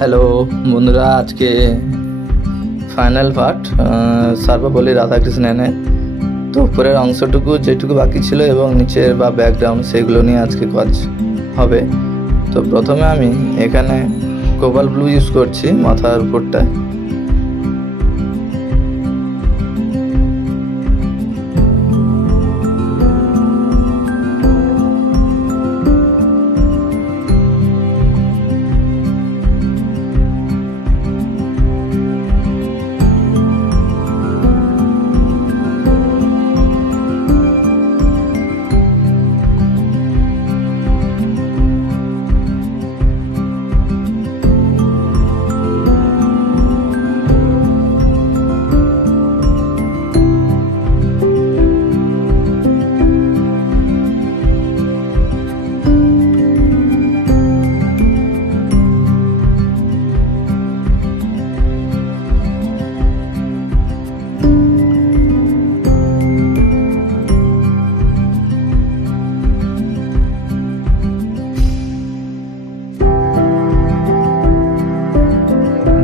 হ্যালো বন্ধুরা, আজকে final part Sarvepalli রাধাকৃষ্ণনের। তো উপরের অংশটুকু যেটুকু বাকি ছিল এবং নিচের বা ব্যাকগ্রাউন্ড সেগুলো নিয়ে আজকে কাজ হবে। তো প্রথমে আমি এখানে কোবাল্ট ব্লু ইউজ করছি মাথার উপরটায়।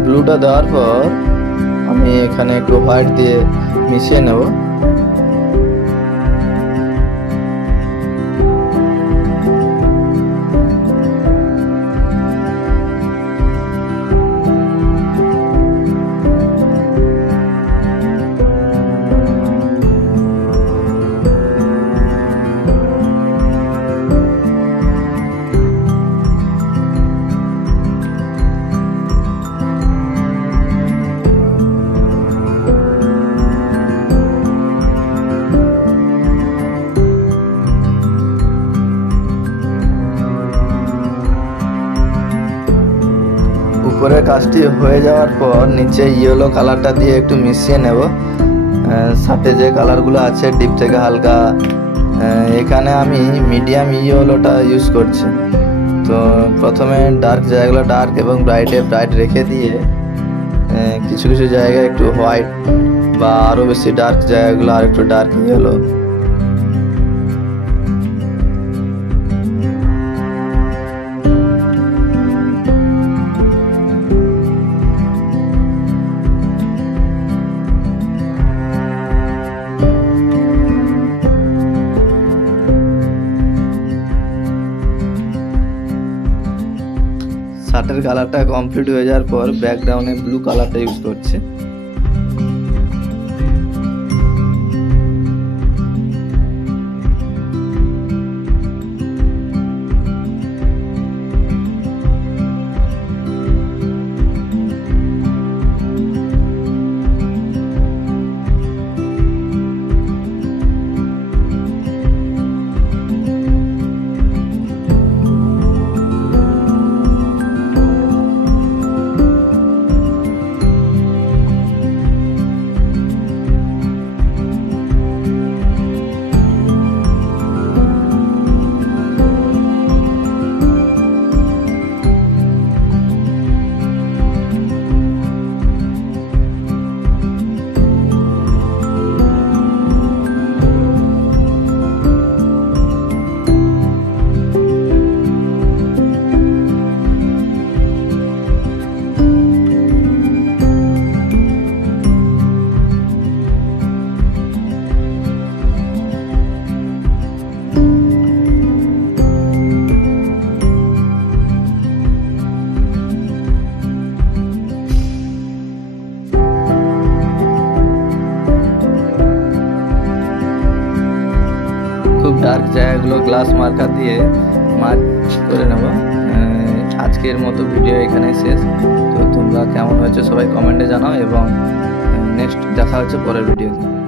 ব্লুটা দেওয়ার পর আমি এখানে একটু হোয়াইট দিয়ে মিশিয়ে নেব। উপরের কাজটি হয়ে যাওয়ার পর নিচে ইয়েলো কালারটা দিয়ে একটু মিশিয়ে নেব। সাথে যে কালারগুলো আছে ডিপ থেকে হালকা, এখানে আমি মিডিয়াম ইয়েলোটা ইউজ করছি। তো প্রথমে ডার্ক জায়গাগুলো ডার্ক এবং ব্রাইটে ব্রাইট রেখে দিয়ে কিছু কিছু জায়গায় একটু হোয়াইট বা আরও বেশি ডার্ক জায়গাগুলো আর একটু ডার্ক ইয়েলো। শার্টের কালারটা কমপ্লিট হয়ে যাওয়ার পর ব্যাকগ্রাউন্ডে ব্লু কালারটা ইউজ করছি। খুব ডার্ক জায়গাগুলো গ্লাস মার্কার দিয়ে মার্ক করে নেব। আজকের মতো ভিডিও এখানে শেষ। তো তোমরা কেমন হয়েছে সবাই কমেন্টে জানাও এবং নেক্সট দেখা হচ্ছে পরের ভিডিওতে।